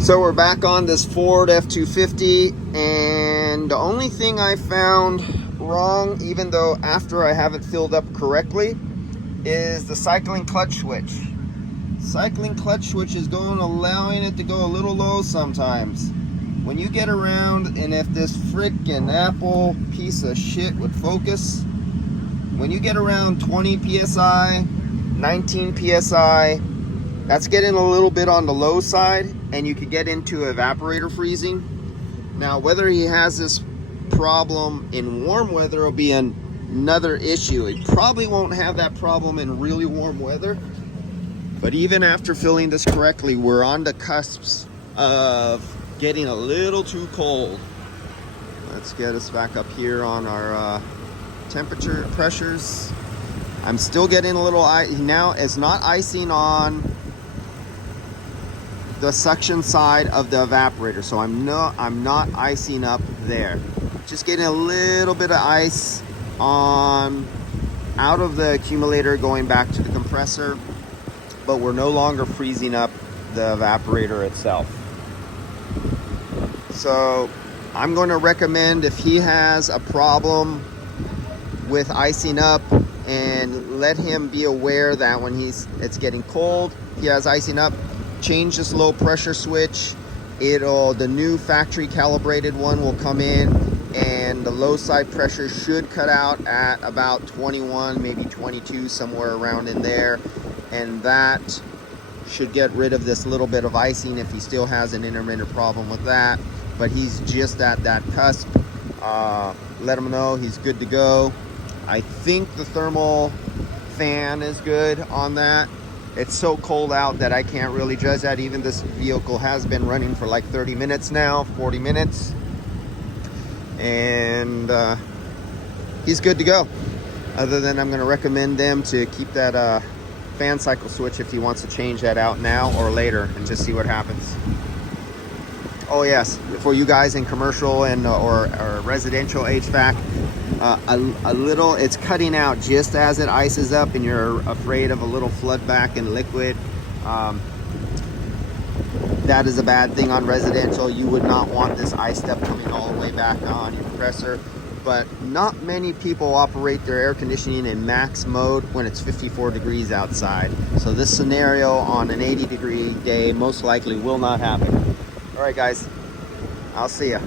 So we're back on this Ford F-250, and the only thing I found wrong, even though after I have it filled up correctly, is the cycling clutch switch. Cycling clutch switch is allowing it to go a little low sometimes. When you get around, and if this frickin' Apple piece of shit would focus, when you get around 20 psi, 19 psi, that's getting a little bit on the low side, and you could get into evaporator freezing. Now, whether he has this problem in warm weather will be another issue. He probably won't have that problem in really warm weather, but even after filling this correctly, we're on the cusps of getting a little too cold. Let's get us back up here on our temperature pressures. I'm still getting a little now. It's not icing on the suction side of the evaporator, so I'm not icing up there. Just getting a little bit of ice on out of the accumulator going back to the compressor, but we're no longer freezing up the evaporator itself. So I'm going to recommend, if he has a problem with icing up, and let him be aware that when it's getting cold, he has icing up, change this low pressure switch. The new factory calibrated one will come in, and the low side pressure should cut out at about 21, maybe 22, somewhere around in there, and that should get rid of this little bit of icing if he still has an intermittent problem with that. But he's just at that cusp. Let him know he's good to go. I think the thermal fan is good on that. It's so cold out that I can't really judge that. Even this vehicle has been running for like 30 minutes now, 40 minutes. And he's good to go. Other than I'm going to recommend them to keep that fan cycle switch if he wants to change that out now or later, and just see what happens. Oh yes, for you guys in commercial and or residential HVAC, it's cutting out just as it ices up, and you're afraid of a little flood back in liquid. That is a bad thing on residential. You would not want this iced up coming all the way back on your compressor. But not many people operate their air conditioning in max mode when it's 54 degrees outside. So this scenario on an 80-degree day most likely will not happen. All right, guys, I'll see ya.